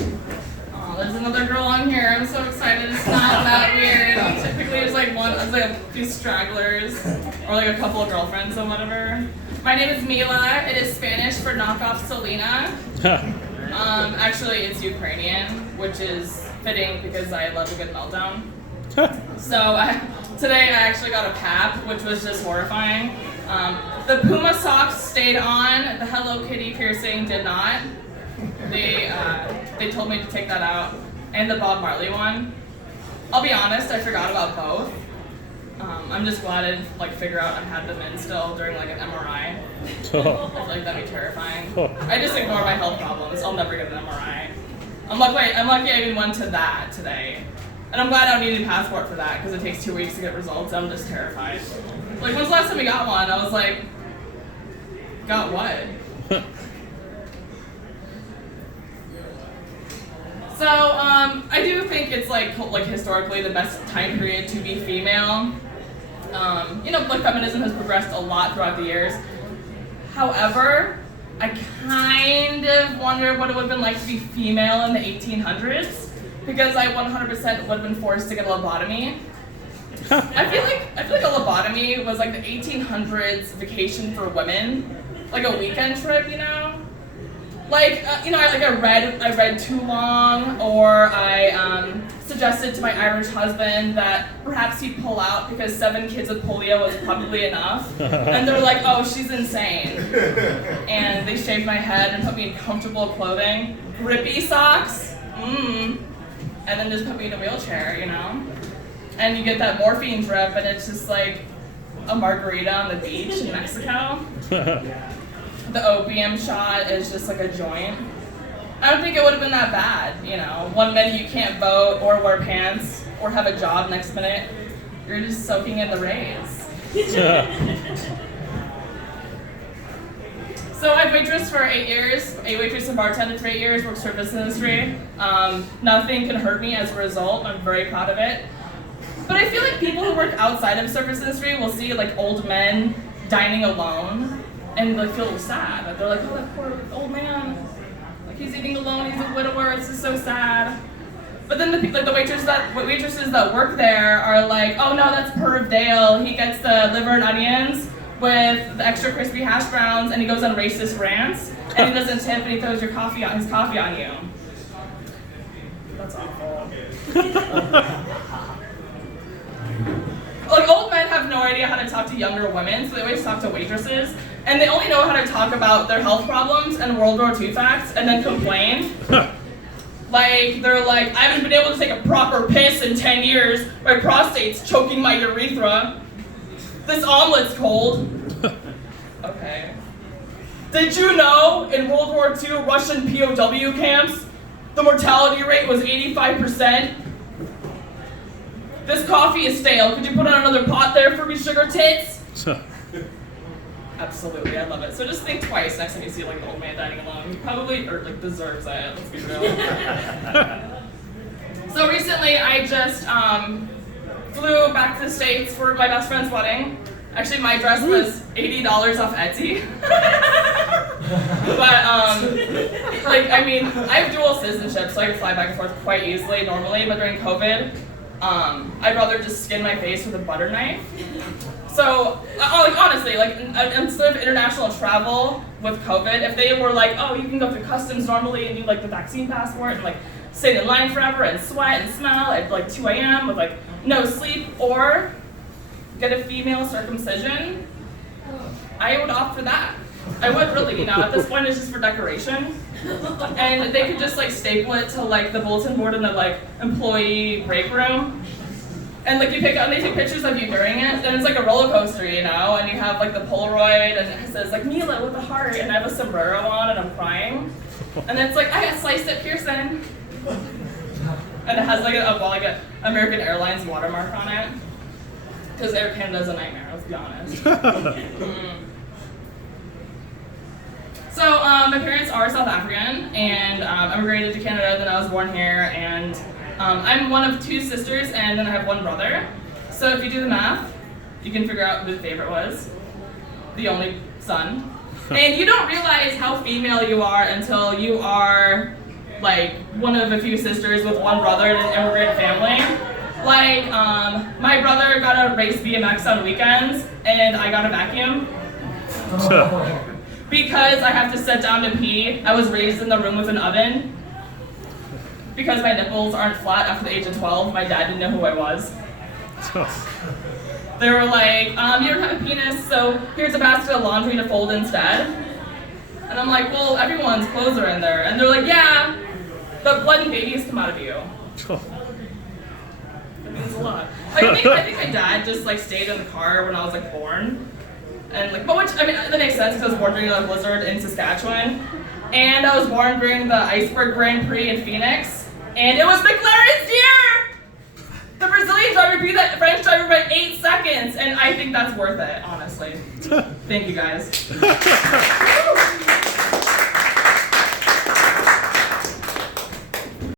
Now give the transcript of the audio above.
Oh, there's another girl on here. I'm so excited. It's not that weird. Typically, it's like a few stragglers or like a couple of girlfriends or whatever. My name is Mila. It is Spanish for knockoff Selena. Actually, it's Ukrainian, which is fitting because I love a good meltdown. So today I actually got a pap, which was just horrifying. The Puma socks stayed on. The Hello Kitty piercing did not. They told me to take that out, and the Bob Marley one. I'll be honest, I forgot about both. I'm just glad I didn't figure out I had them in still during like an MRI. I feel like that'd be terrifying. I just ignore my health problems. I'll never get an MRI. I'm lucky I even went to that today. And I'm glad I don't need a passport for that because it takes 2 weeks to get results. I'm just terrified. Like, when's the last time we got one? I was like, got what? So, I do think it's like historically the best time period to be female. Black feminism has progressed a lot throughout the years. However, I kind of wonder what it would have been like to be female in the 1800s. Because I 100% would have been forced to get a lobotomy. I feel like a lobotomy was like the 1800s vacation for women, like a weekend trip, I read too long, or I suggested to my Irish husband that perhaps he pull out because 7 kids with polio was probably enough. And they're like, oh, she's insane. And they shaved my head and put me in comfortable clothing, grippy socks. And then just put me in a wheelchair, And you get that morphine drip, and it's just like a margarita on the beach in Mexico. The opium shot is just like a joint. I don't think it would have been that bad, 1 minute you can't vote or wear pants or have a job next minute. You're just soaking in the rays. So I've waitressed for 8 years, waitress and bartender for 8 years, worked service industry. Nothing can hurt me as a result. I'm very proud of it. But I feel like people who work outside of service industry will see like old men dining alone and like feel sad. They're like, oh, that poor old man, like he's eating alone, he's a widower, it's just so sad. But then the waitresses that work there are like, oh no, that's Perv Dale. He gets the liver and onions with the extra crispy hash browns, and he goes on racist rants, and he doesn't tip, and he throws his coffee on you. That's awful. Like, old men have no idea how to talk to younger women, so they always talk to waitresses, and they only know how to talk about their health problems and World War II facts, and then complain. Like, they're like, I haven't been able to take a proper piss in 10 years, my prostate's choking my urethra. This omelet's cold. Okay. Did you know in World War II Russian POW camps, the mortality rate was 85%? This coffee is stale. Could you put on another pot there for me, sugar tits? Absolutely, I love it. So just think twice next time you see like an old man dining alone. He probably deserves it. Let's be real. So recently, I just flew back to the States for my best friend's wedding. Actually, my dress was $80 off Etsy. But, I have dual citizenship, so I can fly back and forth quite easily normally, but during COVID, I'd rather just skin my face with a butter knife. So, honestly, instead of international travel with COVID, if they were like, oh, you can go through customs normally and do the vaccine passport and sit in line forever and sweat and smell at 2 a.m. with no sleep, or get a female circumcision, I would opt for that. I would really, at this point it's just for decoration. And they could just staple it to the bulletin board in the employee break room. And you pick up and they take pictures of you during it, and it's like a roller coaster, and you have the Polaroid and it says Mila with a heart, and I have a sombrero on and I'm crying. And it's I got sliced at Pearson. And it has a American Airlines watermark on it. Because Air Canada's a nightmare, let's be honest. So, my parents are South African, and I immigrated to Canada, then I was born here, and I'm one of 2 sisters, and then I have 1 brother. So if you do the math, you can figure out who the favorite was. The only son. And you don't realize how female you are until you are like one of a few sisters with one brother in an immigrant family. Like, my brother got to race BMX on weekends, and I got a vacuum. Because I have to sit down to pee. I was raised in the room with an oven. Because my nipples aren't flat after the age of 12, my dad didn't know who I was. They were like, you don't have a penis, so here's a basket of laundry to fold instead. And I'm like, well, everyone's clothes are in there. And they're like, yeah, but blood and babies come out of you. That means a lot. Like, I think my dad just like stayed in the car when I was like born. And like, but which, I mean, that makes sense because I was born during a blizzard in Saskatchewan. And I was born during the Iceberg Grand Prix in Phoenix. And it was McLaren's year! The Brazilian driver beat that French driver by 8 seconds. And I think that's worth it, honestly. Thank you guys.